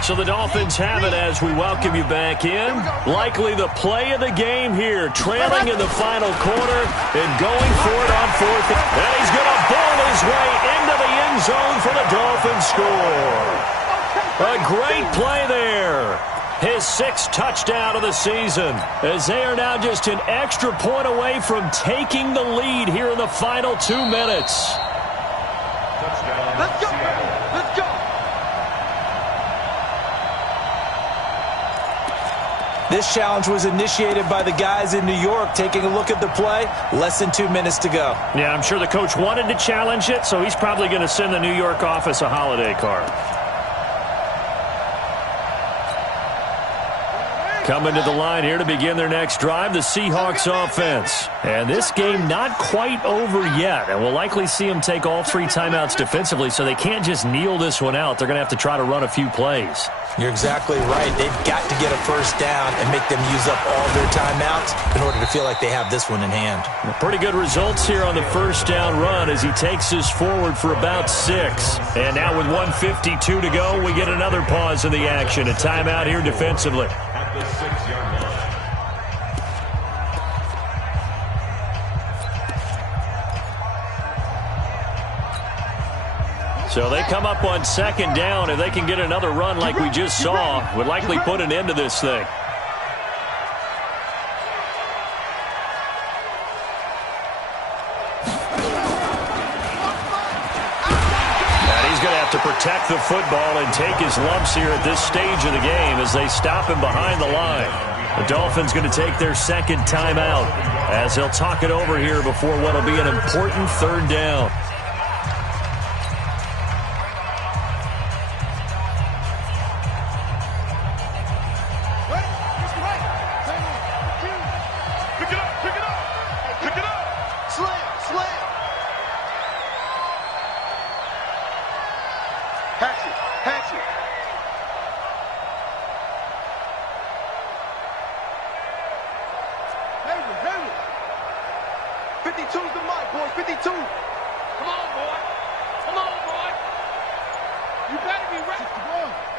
So the Dolphins have it as we welcome you back in. Likely the play of the game here, trailing in the final quarter and going for it on 4th. And he's going to bowl his way into the end zone for the Dolphins score. A great play there. His 6th touchdown of the season as they are now just an extra point away from taking the lead here in the final 2 minutes. Touchdown. Let's go, baby. Let's go. This challenge was initiated by the guys in New York. Taking a look at the play, less than 2 minutes to go. Yeah, I'm sure the coach wanted to challenge it, so he's probably going to send the New York office a holiday card. Coming to the line here to begin their next drive, the Seahawks offense. And this game not quite over yet. And we'll likely see them take all 3 timeouts defensively, so they can't just kneel this one out. They're going to have to try to run a few plays. You're exactly right. They've got to get a first down and make them use up all their timeouts in order to feel like they have this one in hand. Pretty good results here on the first down run as he takes us forward for about 6. And now with 1:52 to go, we get another pause in the action. A timeout here defensively. At the 6-yard line. So they come up on second down. If they can get another run like we just saw, would likely put an end to this thing. And he's going to have to protect the football and take his lumps here at this stage of the game as they stop him behind the line. The Dolphins going to take their second timeout as they'll talk it over here before what will be an important 3rd down.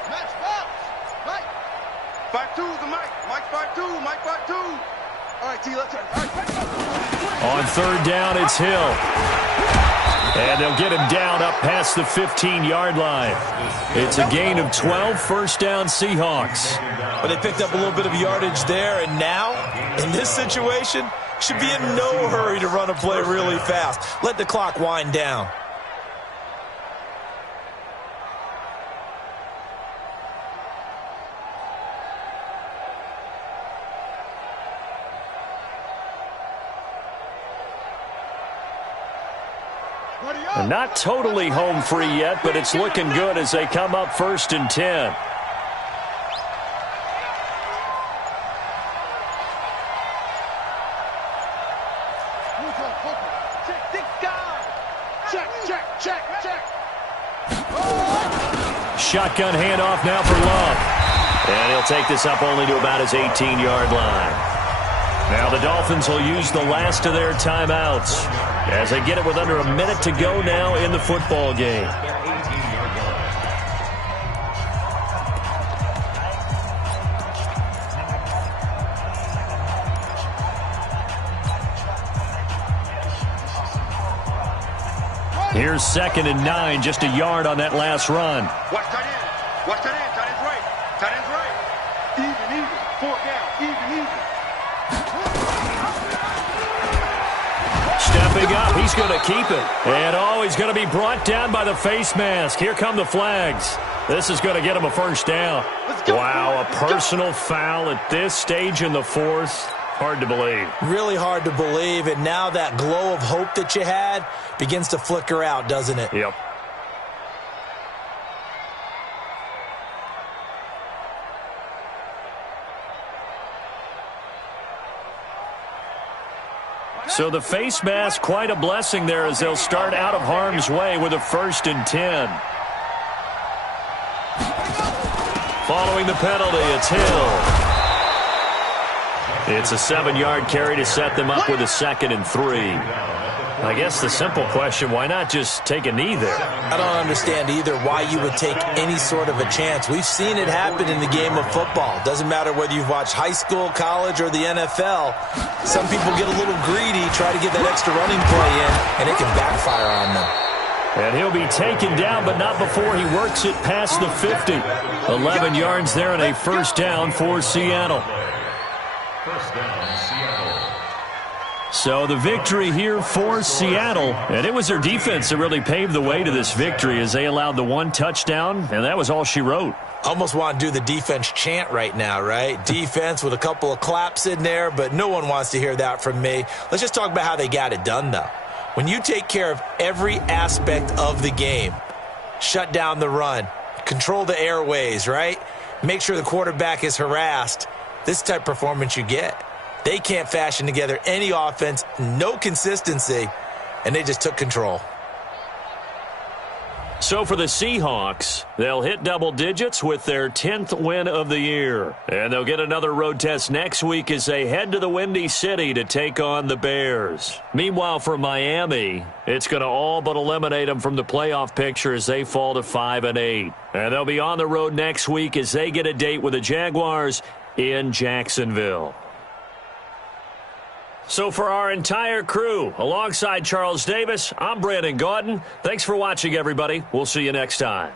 Match box. Mike. 5-2 is the Mike. Mike 5-2. Mike 5-2. All right, T, let's turn. All right, On third down, it's Hill. And they'll get him down up past the 15-yard line. It's a gain of 12, first down Seahawks. But they picked up a little bit of yardage there, and now, in this situation, should be in no hurry to run a play really fast. Let the clock wind down. And not totally home free yet, but it's looking good as they come up first and 10. Shotgun handoff now for Love. And he'll take this up only to about his 18-yard line. Now the Dolphins will use the last of their timeouts as they get it with under a minute to go now in the football game. Here's 2nd and 9, just a yard on that last run. Watch tight end. Watch tight end. Tight end's right. Tight end's right. Even. 4 down. Even. Stepping up, he's going to keep it. And, he's going to be brought down by the face mask. Here come the flags. This is going to get him a first down. Wow, a personal foul at this stage in the fourth. Hard to believe. Really hard to believe, and now that glow of hope that you had begins to flicker out, doesn't it? Yep. So the face mask, quite a blessing there as they'll start out of harm's way with a 1st and 10. Following the penalty, it's Hill. It's a 7-yard carry to set them up with a 2nd and 3. I guess the simple question, why not just take a knee there? I don't understand either why you would take any sort of a chance. We've seen it happen in the game of football. Doesn't matter whether you've watched high school, college, or the NFL. Some people get a little greedy, try to get that extra running play in, and it can backfire on them. And he'll be taken down, but not before he works it past the 50. 11 yards there and a first down for Seattle. First down, Seattle. So the victory here for Seattle. And it was their defense that really paved the way to this victory as they allowed the 1 touchdown, and that was all she wrote. Almost want to do the defense chant right now, right? Defense with a couple of claps in there, but no one wants to hear that from me. Let's just talk about how they got it done, though. When you take care of every aspect of the game, shut down the run, control the airways, right? Make sure the quarterback is harassed. This type of performance you get. They can't fashion together any offense, no consistency, and they just took control. So for the Seahawks, they'll hit double digits with their 10th win of the year. And they'll get another road test next week as they head to the Windy City to take on the Bears. Meanwhile, for Miami, it's going to all but eliminate them from the playoff picture as they fall to 5-8. And they'll be on the road next week as they get a date with the Jaguars in Jacksonville. So for our entire crew, alongside Charles Davis, I'm Brandon Gaudin. Thanks for watching, everybody. We'll see you next time.